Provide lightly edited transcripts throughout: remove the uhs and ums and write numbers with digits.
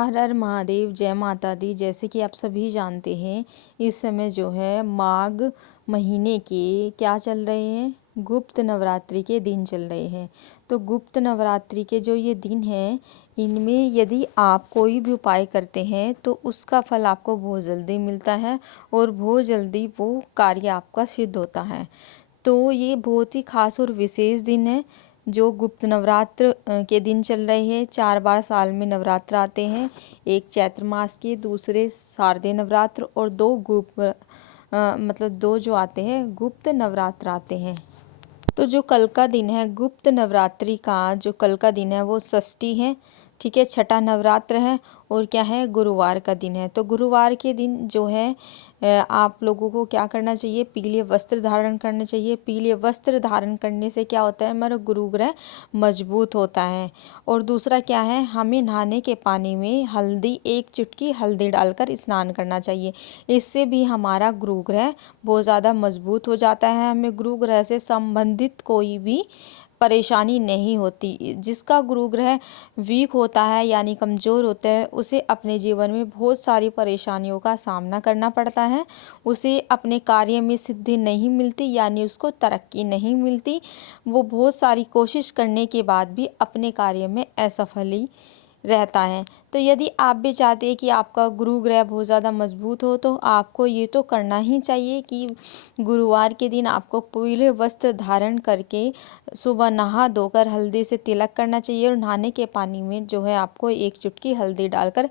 हर हर महादेव, जय माता दी। जैसे कि आप सभी जानते हैं, इस समय जो है माघ महीने के क्या चल रहे हैं, गुप्त नवरात्रि के दिन चल रहे हैं। तो गुप्त नवरात्रि के जो ये दिन हैं, इनमें यदि आप कोई भी उपाय करते हैं तो उसका फल आपको बहुत जल्दी मिलता है और बहुत जल्दी वो कार्य आपका सिद्ध होता है। तो ये बहुत ही खास और विशेष दिन है जो गुप्त नवरात्र के दिन चल रहे हैं। 4 बार साल में नवरात्र आते हैं, एक चैत्र मास के, दूसरे शारदीय नवरात्र और दो मतलब दो जो आते हैं गुप्त नवरात्र आते हैं। तो जो कल का दिन है गुप्त नवरात्रि का, जो कल का दिन है वो षष्ठी है, ठीक है, छठा नवरात्र है और क्या है, गुरुवार का दिन है। तो गुरुवार के दिन जो है आप लोगों को क्या करना चाहिए, पीले वस्त्र धारण करने चाहिए। पीले वस्त्र धारण करने से क्या होता है, हमारा गुरु ग्रह मजबूत होता है। और दूसरा क्या है, हमें नहाने के पानी में हल्दी, 1 चुटकी हल्दी डालकर स्नान करना चाहिए। इससे भी हमारा गुरु ग्रह बहुत ज़्यादा मजबूत हो जाता है, हमें गुरु ग्रह से संबंधित कोई भी परेशानी नहीं होती। जिसका गुरु ग्रह वीक होता है यानी कमज़ोर होता है, उसे अपने जीवन में बहुत सारी परेशानियों का सामना करना पड़ता है। उसे अपने कार्य में सिद्धि नहीं मिलती यानी उसको तरक्की नहीं मिलती। वो बहुत सारी कोशिश करने के बाद भी अपने कार्य में असफल ही रहता है। तो यदि आप भी चाहते हैं कि आपका गुरु ग्रह बहुत ज़्यादा मजबूत हो तो आपको ये तो करना ही चाहिए कि गुरुवार के दिन आपको पीले वस्त्र धारण करके सुबह नहा धोकर हल्दी से तिलक करना चाहिए और नहाने के पानी में जो है आपको 1 चुटकी हल्दी डालकर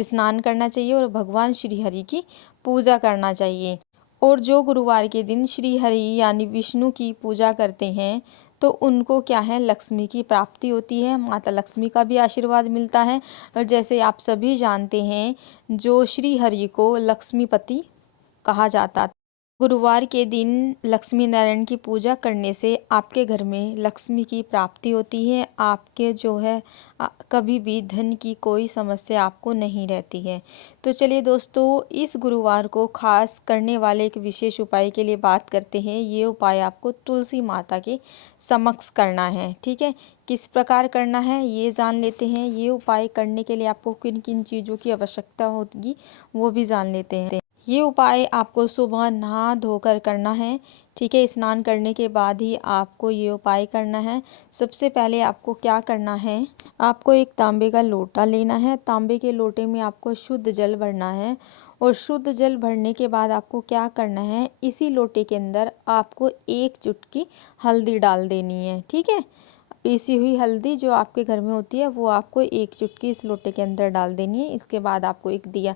स्नान करना चाहिए और भगवान श्री हरि की पूजा करना चाहिए। और जो गुरुवार के दिन श्री हरि यानी विष्णु की पूजा करते हैं तो उनको क्या है, लक्ष्मी की प्राप्ति होती है, माता लक्ष्मी का भी आशीर्वाद मिलता है। और जैसे आप सभी जानते हैं, जो श्री हरि को लक्ष्मीपति कहा जाता। गुरुवार के दिन लक्ष्मी नारायण की पूजा करने से आपके घर में लक्ष्मी की प्राप्ति होती है। आपके जो है कभी भी धन की कोई समस्या आपको नहीं रहती है। तो चलिए दोस्तों, इस गुरुवार को खास करने वाले एक विशेष उपाय के लिए बात करते हैं। ये उपाय आपको तुलसी माता के समक्ष करना है, ठीक है। किस प्रकार करना है ये जान लेते हैं। ये उपाय करने के लिए आपको किन किन चीज़ों की आवश्यकता होगी वो भी जान लेते हैं। ये उपाय आपको सुबह नहा धोकर करना है, ठीक है। स्नान करने के बाद ही आपको ये उपाय करना है। सबसे पहले आपको क्या करना है, आपको एक तांबे का लोटा लेना है। तांबे के लोटे में आपको शुद्ध जल भरना है और शुद्ध जल भरने के बाद आपको क्या करना है, इसी लोटे के अंदर आपको 1 चुटकी हल्दी डाल देनी है, ठीक है। पीसी हुई हल्दी जो आपके घर में होती है वो आपको 1 चुटकी इस लोटे के अंदर डाल देनी है। इसके बाद आपको एक दिया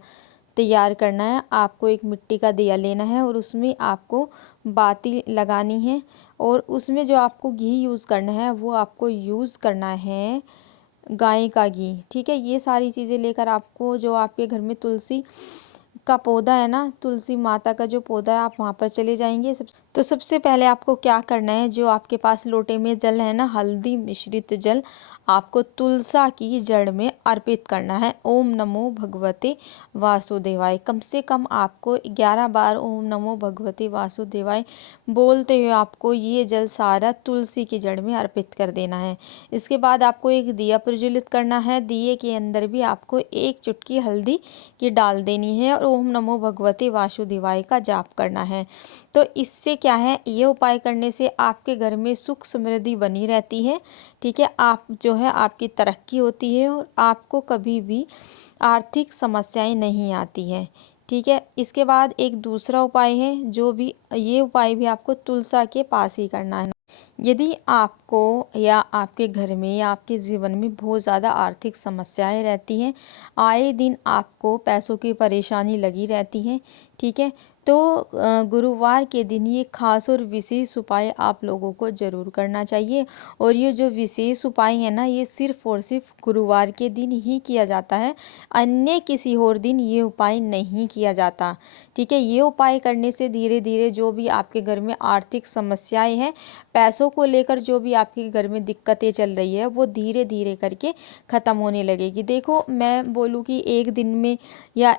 तैयार करना है। आपको एक मिट्टी का दिया लेना है और उसमें आपको बाती लगानी है और उसमें जो आपको घी यूज़ करना है वो आपको यूज़ करना है गाय का घी, ठीक है। ये सारी चीज़ें लेकर आपको, जो आपके घर में तुलसी का पौधा है ना, तुलसी माता का जो पौधा है, आप वहाँ पर चले जाएंगे। तो सबसे पहले आपको क्या करना है, जो आपके पास लोटे में जल है ना, हल्दी मिश्रित जल, आपको तुलसा की जड़ में अर्पित करना है। ओम नमो भगवते वासुदेवाय, कम से कम आपको 11 बार ओम नमो भगवते वासुदेवाय बोलते हुए आपको ये जल सारा तुलसी की जड़ में अर्पित कर देना है। इसके बाद आपको एक दिया प्रज्वलित करना है। दिए के अंदर भी आपको 1 चुटकी हल्दी की डाल देनी है और ओम नमो भगवते वासुदेवाय का जाप करना है। तो इससे क्या है, ये उपाय करने से आपके घर में सुख समृद्धि बनी रहती है, ठीक है। आप जो है आपकी तरक्की होती है और आपको कभी भी आर्थिक समस्याएं नहीं आती है, ठीक है। इसके बाद एक दूसरा उपाय है, जो भी ये उपाय भी आपको तुलसा के पास ही करना है। यदि आपको या आपके घर में या आपके जीवन में बहुत ज़्यादा आर्थिक समस्याएं रहती हैं, आए दिन आपको पैसों की परेशानी लगी रहती है, ठीक है, तो गुरुवार के दिन ये खास और विशेष उपाय आप लोगों को ज़रूर करना चाहिए। और ये जो विशेष उपाय है ना, ये सिर्फ और सिर्फ गुरुवार के दिन ही किया जाता है, अन्य किसी और दिन ये उपाय नहीं किया जाता, ठीक है। ये उपाय करने से धीरे धीरे जो भी आपके घर में आर्थिक समस्याएं हैं, पैसों को लेकर जो भी आपके घर में दिक्कतें चल रही है, वो धीरे धीरे करके ख़त्म होने लगेगी। देखो, मैं बोलूँ कि एक दिन में या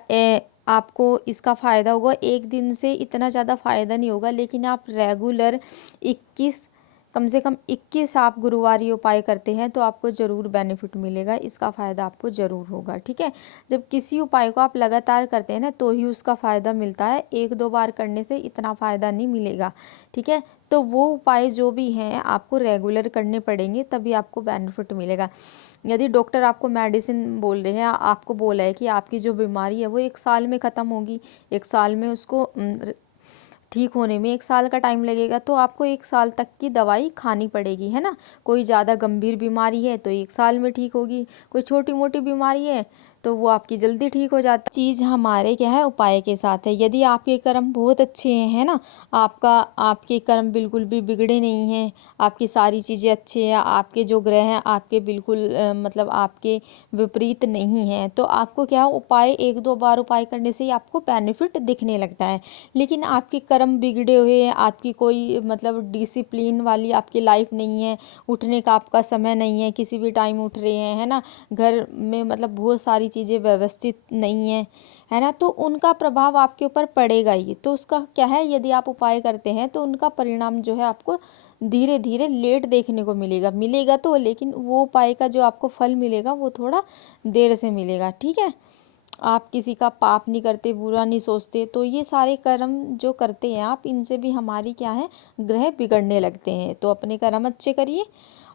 आपको इसका फ़ायदा होगा, एक दिन से इतना ज़्यादा फ़ायदा नहीं होगा, लेकिन आप रेगुलर 21 कम से कम 21 आप गुरुवार ये उपाय करते हैं तो आपको ज़रूर बेनिफिट मिलेगा, इसका फ़ायदा आपको ज़रूर होगा। ठीक है, जब किसी उपाय को आप लगातार करते हैं ना तो ही उसका फ़ायदा मिलता है, 1-2 बार करने से इतना फ़ायदा नहीं मिलेगा। ठीक है, तो वो उपाय जो भी हैं आपको रेगुलर करने पड़ेंगे, तभी आपको बेनिफिट मिलेगा। यदि डॉक्टर आपको मेडिसिन बोल रहे हैं, आपको बोला है कि आपकी जो बीमारी है वो 1 साल में ख़त्म होगी, 1 साल में उसको ठीक होने में 1 साल का टाइम लगेगा, तो आपको 1 साल तक की दवाई खानी पड़ेगी, है ना। कोई ज़्यादा गंभीर बीमारी है तो 1 साल में ठीक होगी, कोई छोटी मोटी बीमारी है तो वो आपकी जल्दी ठीक हो जाती है। चीज़ हमारे क्या है, उपाय के साथ है। यदि आपके कर्म बहुत अच्छे हैं, है ना, आपके कर्म बिल्कुल भी बिगड़े नहीं हैं, आपकी सारी चीज़ें अच्छी हैं, आपके जो ग्रह हैं आपके बिल्कुल मतलब आपके विपरीत नहीं हैं, तो आपको क्या उपाय 1-2 बार उपाय करने से ही आपको बेनिफिट दिखने लगता है। लेकिन आपके कर्म बिगड़े हुए हैं, आपकी कोई मतलब डिसिप्लिन वाली आपकी लाइफ नहीं है, उठने का आपका समय नहीं है, किसी भी टाइम उठ रहे हैं, है ना, घर में मतलब बहुत सारी चीज़ें व्यवस्थित नहीं है ना, तो उनका प्रभाव आपके ऊपर पड़ेगा ही। तो उसका क्या है, यदि आप उपाय करते हैं तो उनका परिणाम जो है आपको धीरे धीरे लेट देखने को मिलेगा तो, लेकिन वो उपाय का जो आपको फल मिलेगा वो थोड़ा देर से मिलेगा। ठीक है, आप किसी का पाप नहीं करते, बुरा नहीं सोचते, तो ये सारे कर्म जो करते हैं आप, इनसे भी हमारी क्या है, ग्रह बिगड़ने लगते हैं। तो अपने कर्म अच्छे करिए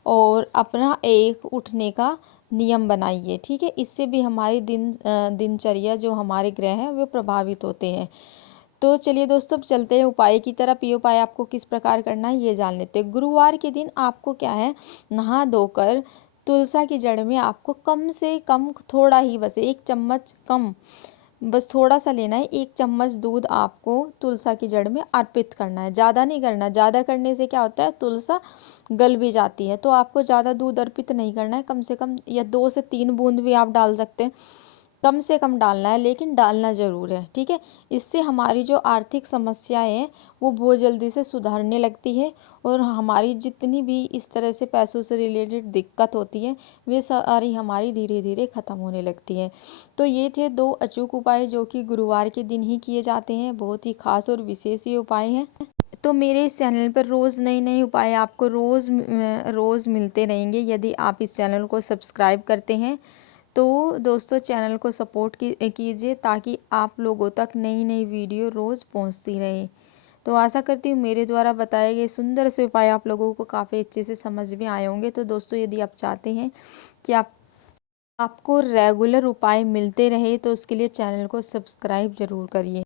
और अपना एक उठने का नियम बनाइए। ठीक है, इससे भी हमारी दिनचर्या जो हमारे ग्रह हैं वो प्रभावित होते हैं। तो चलिए दोस्तों, अब चलते हैं उपाय की तरफ। ये उपाय आपको किस प्रकार करना है ये जान लेते हैं। गुरुवार के दिन आपको क्या है, नहा धोकर तुलसा की जड़ में आपको कम से कम थोड़ा ही, बस 1 चम्मच कम, बस थोड़ा सा लेना है, 1 चम्मच दूध आपको तुलसा की जड़ में अर्पित करना है। ज़्यादा नहीं करना, ज़्यादा करने से क्या होता है, तुलसा गल भी जाती है। तो आपको ज़्यादा दूध अर्पित नहीं करना है, कम से कम या 2 से 3 बूंद भी आप डाल सकते हैं, कम से कम डालना है, लेकिन डालना ज़रूर है। ठीक है, इससे हमारी जो आर्थिक समस्याएं हैं वो बहुत जल्दी से सुधरने लगती है, और हमारी जितनी भी इस तरह से पैसों से रिलेटेड दिक्कत होती है वे सारी हमारी धीरे धीरे ख़त्म होने लगती है। तो ये थे 2 अचूक उपाय जो कि गुरुवार के दिन ही किए जाते हैं, बहुत ही खास और विशेष ये उपाय हैं। तो मेरे इस चैनल पर रोज़ नए नए उपाय आपको रोज़ मिलते रहेंगे, यदि आप इस चैनल को सब्सक्राइब करते हैं। तो दोस्तों, चैनल को सपोर्ट कीजिए ताकि आप लोगों तक नई नई वीडियो रोज़ पहुंचती रहे। तो आशा करती हूँ मेरे द्वारा बताए गए सुंदर से उपाय आप लोगों को काफ़ी अच्छे से समझ में आए होंगे। तो दोस्तों, यदि आप चाहते हैं कि आपको रेगुलर उपाय मिलते रहे तो उसके लिए चैनल को सब्सक्राइब ज़रूर करिए।